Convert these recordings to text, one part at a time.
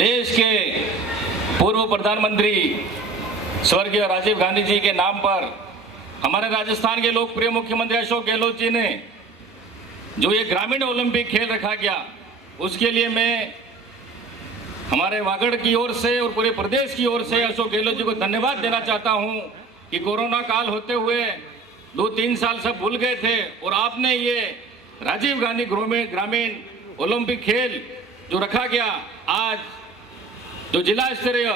देश के पूर्व प्रधानमंत्री स्वर्गीय राजीव गांधी जी के नाम पर हमारे राजस्थान के लोकप्रिय मुख्यमंत्री अशोक गहलोत जी ने जो ये ग्रामीण ओलंपिक खेल रखा गया, उसके लिए मैं हमारे वागड़ की ओर से और पूरे प्रदेश की ओर से अशोक गहलोत जी को धन्यवाद देना चाहता हूं कि कोरोना काल होते हुए 2-3 साल सब भूल गए थे और आपने ये राजीव गांधी ग्रामीण ओलंपिक खेल जो रखा गया, आज जो जिला स्तरीय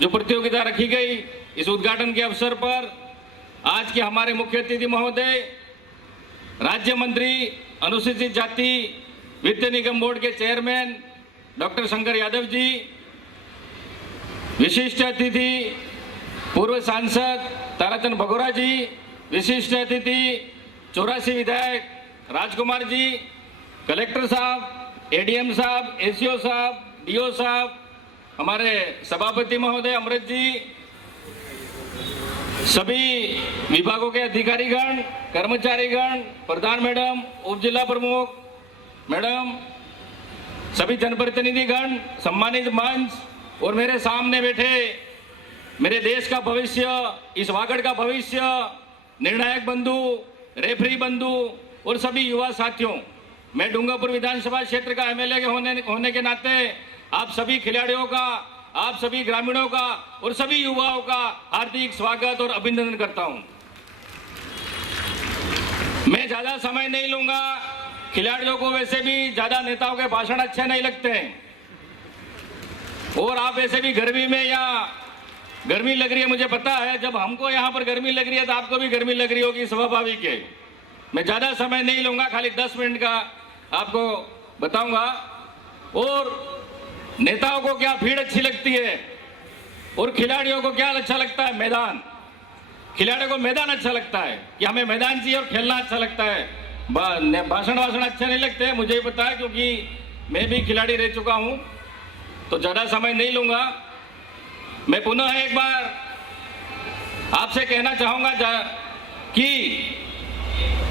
जो प्रतियोगिता रखी गई, इस उद्घाटन के अवसर पर आज के हमारे मुख्य अतिथि महोदय राज्य मंत्री अनुसूचित जाति वित्त निगम बोर्ड के चेयरमैन डॉक्टर शंकर यादव जी, विशिष्ट अतिथि पूर्व सांसद ताराचंद भगोरा जी, विशिष्ट अतिथि 84 विधायक राजकुमार जी, कलेक्टर साहब, एडीएम साहब, एसईओ साहब, डीओ साहब, हमारे सभापति महोदय अमृत जी, सभी विभागों के अधिकारीगण, कर्मचारीगण, प्रधान मैडम, उप जिला प्रमुख मैडम, सभी जनप्रतिनिधिगण, सम्मानित मंच और मेरे सामने बैठे मेरे देश का भविष्य, इस वागड़ का भविष्य, निर्णायक बंधु, रेफरी बंधु और सभी युवा साथियों, मैं डूंगरपुर विधानसभा क्षेत्र का एमएलए होने के नाते आप सभी खिलाड़ियों का, आप सभी ग्रामीणों का और सभी युवाओं का हार्दिक स्वागत और अभिनंदन करता हूं। मैं ज्यादा समय नहीं लूंगा, खिलाड़ियों को वैसे भी ज्यादा नेताओं के भाषण अच्छे नहीं लगते हैं और आप वैसे भी गर्मी में या गर्मी लग रही है, मुझे पता है, जब हमको यहाँ पर गर्मी लग रही है तो आपको भी गर्मी लग रही होगी, स्वाभाविक है। मैं ज्यादा समय नहीं लूंगा, खाली 10 मिनट का आपको बताऊंगा। और नेताओं को क्या भीड़ अच्छी लगती है और खिलाड़ियों को क्या अच्छा लगता है? मैदान। खिलाड़ियों को मैदान अच्छा लगता है कि हमें मैदान चाहिए और खेलना अच्छा लगता है। भाषण अच्छे नहीं लगते, मुझे ही पता है क्योंकि मैं भी खिलाड़ी रह चुका हूं। तो ज्यादा समय नहीं लूंगा। मैं पुनः एक बार आपसे कहना चाहूंगा कि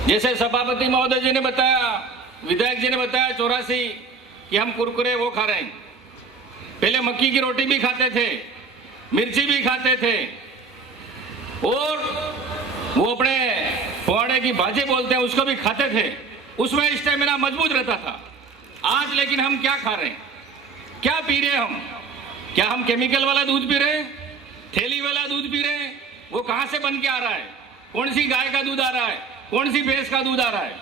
जैसे सभापति महोदय जी ने बताया, विधायक जी ने बताया 84 कि हम कुरकुरे वो खा रहे हैं। पहले मक्की की रोटी भी खाते थे, मिर्ची भी खाते थे और वो अपने पोहाड़े की भाजी बोलते हैं उसको भी खाते थे, उसमें स्टेमिना मजबूत रहता था। आज लेकिन हम क्या खा रहे हैं, क्या पी रहे हैं हम? क्या हम केमिकल वाला दूध पी रहे हैं, थैली वाला दूध पी रहे हैं? वो कहां से बन के आ रहा है? कौन सी गाय का दूध आ रहा है, कौन सी भैंस का दूध आ रहा है?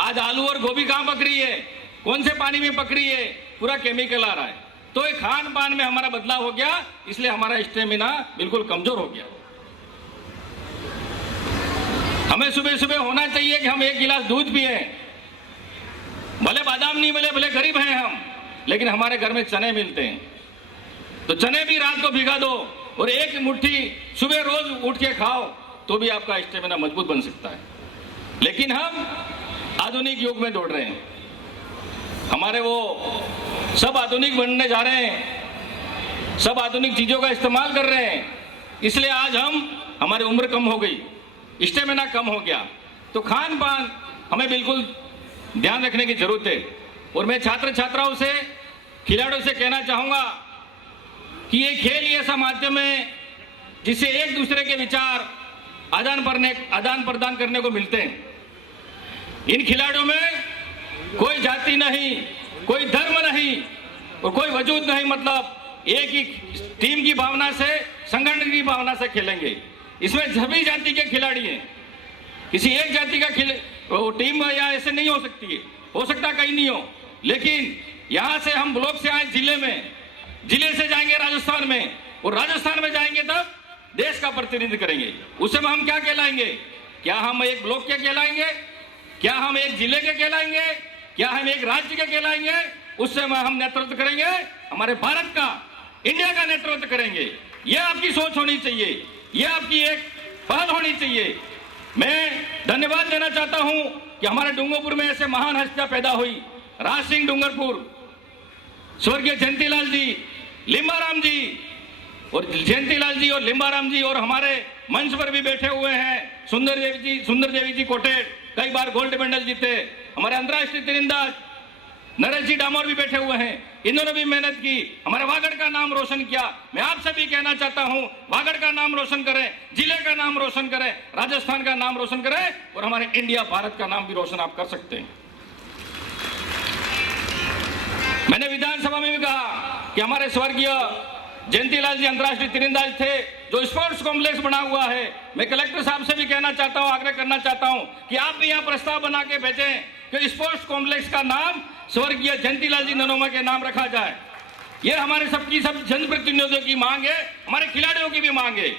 आज आलू और गोभी कहां पक रही है, कौन से पानी में पक रही है? पूरा केमिकल आ रहा है। तो एक खान पान में हमारा बदलाव हो गया, इसलिए हमारा स्टेमिना बिल्कुल कमजोर हो गया। हमें सुबह सुबह होना चाहिए कि हम 1 गिलास दूध पिए, भले बादाम नहीं मिले, भले गरीब हैं हम, लेकिन हमारे घर में चने मिलते हैं, तो चने भी रात को भिगा दो और 1 मुट्ठी सुबह रोज उठ के खाओ तो भी आपका स्टेमिना मजबूत बन सकता है। लेकिन हम आधुनिक युग में दौड़ रहे हैं, हमारे वो सब आधुनिक बनने जा रहे हैं, सब आधुनिक चीजों का इस्तेमाल कर रहे हैं, इसलिए आज हमारी उम्र कम हो गई, स्टेमिना कम हो गया। तो खान पान हमें बिल्कुल ध्यान रखने की जरूरत है। और मैं छात्र छात्राओं से, खिलाड़ियों से कहना चाहूंगा कि ये खेल ही ऐसा माध्यम है जिससे एक दूसरे के विचार आदान प्रदान करने को मिलते हैं। इन खिलाड़ियों में कोई जाति नहीं, कोई धर्म नहीं और कोई वजूद नहीं, मतलब एक ही टीम की भावना से, संगठन की भावना से खेलेंगे। इसमें सभी जाति के खिलाड़ी हैं, किसी एक जाति का टीम या ऐसे नहीं हो सकती है, हो सकता कहीं नहीं हो। लेकिन यहां से हम ब्लॉक से आए जिले में, जिले से जाएंगे राजस्थान में और राजस्थान में जाएंगे तब देश का प्रतिनिधित्व करेंगे। उस समय हम क्या कहलाएंगे? क्या हम एक ब्लॉक के कहलाएंगे? क्या हम एक जिले के कहलाएंगे? क्या हम एक राज्य के कहलाएंगे? उस समय हम नेतृत्व करेंगे, हमारे भारत का, इंडिया का नेतृत्व करेंगे। यह आपकी सोच होनी चाहिए, यह आपकी एक पहल होनी चाहिए। मैं धन्यवाद देना चाहता हूं कि हमारे डूंगरपुर में ऐसे महान हस्तियां पैदा हुई, राज सिंह डूंगरपुर, स्वर्गीय जयंतीलाल जी, लिम्बाराम जी, और जयंतीलाल जी और लिम्बाराम जी, और हमारे मंच पर भी बैठे हुए हैं सुंदर देवी जी कोटेड, कई बार गोल्ड मेडल जीते, हमारे अंतर्राष्ट्रीय तीरंदाज नरेश जी डामोर भी बैठे हुए हैं, इन्होंने भी मेहनत की, हमारे वागड़ का नाम रोशन किया। मैं आपसे भी कहना चाहता हूं, वागड़ का नाम रोशन करें, जिले का नाम रोशन करें, राजस्थान का नाम रोशन करें और हमारे इंडिया भारत का नाम भी रोशन आप कर सकते हैं। मैंने विधानसभा में भी कहा कि हमारे स्वर्गीय जयंतीलाल जी अंतर्राष्ट्रीय तीरंदाज थे, जो स्पोर्ट्स कॉम्प्लेक्स बना हुआ है, मैं कलेक्टर साहब से भी कहना चाहता हूं, आग्रह करना चाहता हूं कि आप भी यहां प्रस्ताव बना के भेजें कि स्पोर्ट्स कॉम्प्लेक्स का नाम स्वर्गीय जयंतीलाल जी ननोमा के नाम रखा जाए। यह हमारे सबकी सब जनप्रतिनिधियों की मांग है, हमारे खिलाड़ियों की भी मांग है।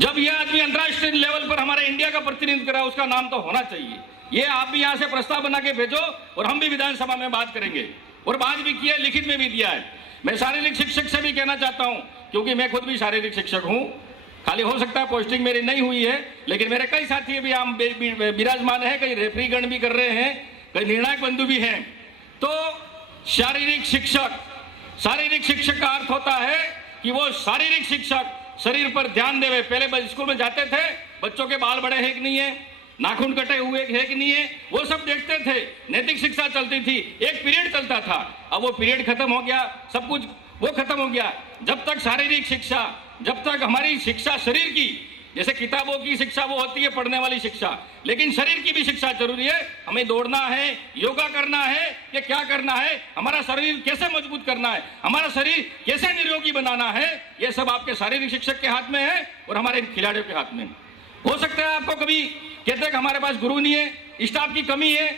जब यह आदमी अंतर्राष्ट्रीय लेवल पर हमारे इंडिया का प्रतिनिधित्व करा, उसका नाम तो होना चाहिए। ये आप भी यहां से प्रस्ताव बना के भेजो और हम भी विधानसभा में बात करेंगे, और बात भी की है, लिखित में भी दिया है। मैं शारीरिक शिक्षक से भी कहना चाहता हूं, क्योंकि मैं खुद भी शारीरिक शिक्षक हूं, खाली हो सकता है पोस्टिंग मेरी नहीं हुई है, लेकिन मेरे कई साथी भी हम विराजमान है, कई रेफरीगण भी कर रहे हैं, कई निर्णायक बंधु भी हैं। तो शारीरिक शिक्षक का अर्थ होता है कि वो शारीरिक शिक्षक शरीर पर ध्यान देवे। पहले स्कूल में जाते थे, बच्चों के बाल बड़े हैं कि नहीं है, नाखून कटे हुए है कि नहीं है, वो सब देखते थे। नैतिक शिक्षा चलती थी, एक पीरियड चलता था, अब वो पीरियड खत्म हो गया, सब कुछ वो खत्म हो गया। जब तक शारीरिक शिक्षा, जब तक हमारी शिक्षा शरीर की, जैसे किताबों की शिक्षा वो होती है पढ़ने वाली शिक्षा, लेकिन शरीर की भी शिक्षा जरूरी है। हमें दौड़ना है, योगा करना है, ये क्या करना है, हमारा शरीर कैसे मजबूत करना है, हमारा शरीर कैसे निरोगी बनाना है, ये सब आपके शारीरिक शिक्षक के हाथ में है और हमारे खिलाड़ियों के हाथ में। हो सकता है आपको कभी कहते हैं कि हमारे पास गुरु नहीं है, स्टाफ की कमी है,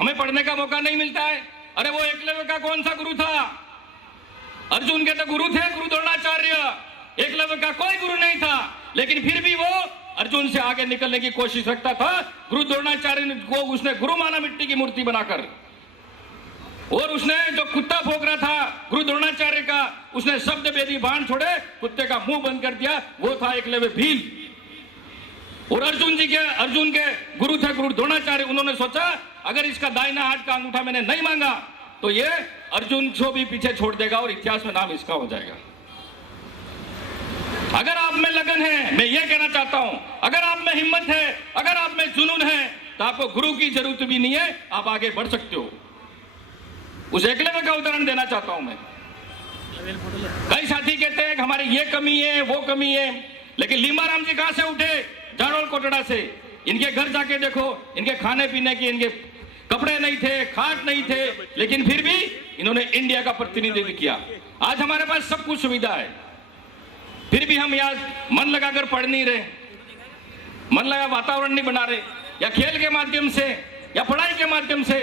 हमें पढ़ने का मौका नहीं मिलता है। अरे वो एकलव्य का कौन सा गुरु था? अर्जुन के तो गुरु थे, गुरु द्रोणाचार्य। एकलव्य का कोई गुरु नहीं था, लेकिन फिर भी वो अर्जुन से आगे निकलने की कोशिश रखता था। गुरु द्रोणाचार्य को उसने गुरु माना, मिट्टी की मूर्ति बनाकर, और उसने जो कुत्ता भोग रहा था गुरु द्रोणाचार्य का, उसने शब्द वेदी बाण छोड़े, कुत्ते का मुंह बंद कर दिया, वो था एकलव्य भील। और अर्जुन के गुरु थे गुरु द्रोणाचार्य। उन्होंने सोचा अगर इसका दाहिना हाथ का अंगूठा मैंने नहीं मांगा तो ये अर्जुन को भी पीछे छोड़ देगा और इतिहास में नाम इसका हो जाएगा। अगर आप में लगन है, मैं ये कहना चाहता हूं, अगर आप में हिम्मत है, अगर आप में जुनून है, तो आपको गुरु की जरूरत भी नहीं है, आप आगे बढ़ सकते हो। उस एकलव्य का उदाहरण देना चाहता हूं मैं। कई साथी कहते हैं कि हमारी ये कमी है, वो कमी है, लेकिन लीमाराम जी कहां से उठे? जाड़ोल कोटड़ा से। इनके घर जाके देखो, इनके खाने पीने की, इनके कपड़े नहीं थे, खाट नहीं थे, लेकिन फिर भी इन्होंने इंडिया का प्रतिनिधित्व किया। आज हमारे पास सब कुछ सुविधा है, फिर भी हम यहाँ मन लगाकर पढ़ नहीं रहे, मन लगा वातावरण नहीं बना रहे। या खेल के माध्यम से या पढ़ाई के माध्यम से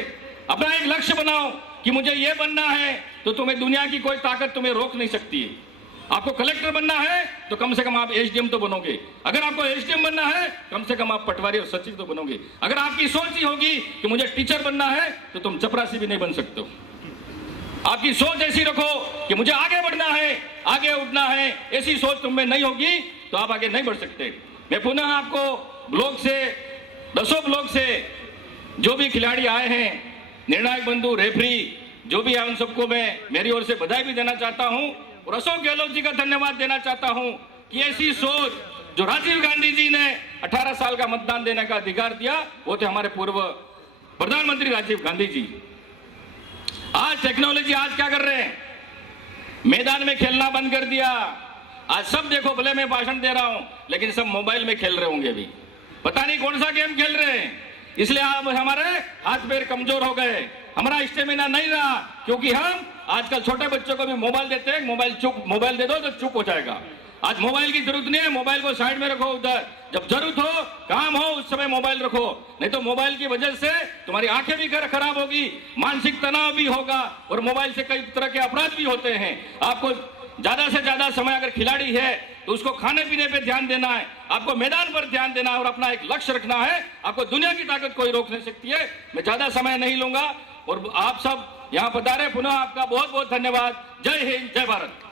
अपना एक लक्ष्य बनाओ कि मुझे ये बनना है, तो तुम्हें दुनिया की कोई ताकत तुम्हें रोक नहीं सकती है। आपको कलेक्टर बनना है तो कम से कम आप एसडीएम तो बनोगे, अगर आपको एसडीएम बनना है कम से कम आप पटवारी और सचिव तो बनोगे। अगर आपकी सोच ही होगी कि मुझे टीचर बनना है तो तुम चपरासी भी नहीं बन सकते हो। आपकी सोच ऐसी रखो कि मुझे आगे बढ़ना है, आगे उठना है, ऐसी सोच तुम में नहीं होगी तो आप आगे नहीं बढ़ सकते। मैं पुनः आपको ब्लॉक से, 10 ब्लॉक से जो भी खिलाड़ी आए हैं, निर्णायक बंधु, रेफरी जो भी है, उन सबको मैं मेरी ओर से बधाई भी देना चाहता हूं और अशोक गहलोत जी का धन्यवाद देना चाहता हूं कि ऐसी सोच जो राजीव गांधी जी ने 18 साल का मतदान देने का अधिकार दिया, वो थे हमारे पूर्व प्रधानमंत्री राजीव गांधी जी। आज टेक्नोलॉजी, आज क्या कर रहे हैं? मैदान में खेलना बंद कर दिया। आज सब देखो, भले मैं भाषण दे रहा हूं लेकिन सब मोबाइल में खेल रहे होंगे, अभी पता नहीं कौन सा गेम खेल रहे हैं। इसलिए आप हमारे हाथ पैर कमजोर हो गए, हमारा स्टेमिना नहीं रहा, क्योंकि हम आजकल छोटे बच्चों को भी मोबाइल देते हैं। मोबाइल दे दो तो चुप हो जाएगा। आज मोबाइल की जरूरत नहीं है, मोबाइल को साइड में रखो, उधर जब जरूरत हो, काम हो, उस समय मोबाइल रखो। नहीं तो मोबाइल की वजह से तुम्हारी आंखें भी खराब होगी, मानसिक तनाव भी होगा और मोबाइल से कई तरह के अपराध भी होते हैं। आपको ज्यादा से ज्यादा समय, अगर खिलाड़ी है तो उसको खाने पीने पे ध्यान देना है, आपको मैदान पर ध्यान देना है और अपना एक लक्ष्य रखना है। आपको दुनिया की ताकत कोई रोक नहीं सकती है। मैं ज्यादा समय नहीं लूंगा और आप सब यहाँ पधारे, पुनः आपका बहुत बहुत धन्यवाद। जय हिंद, जय भारत।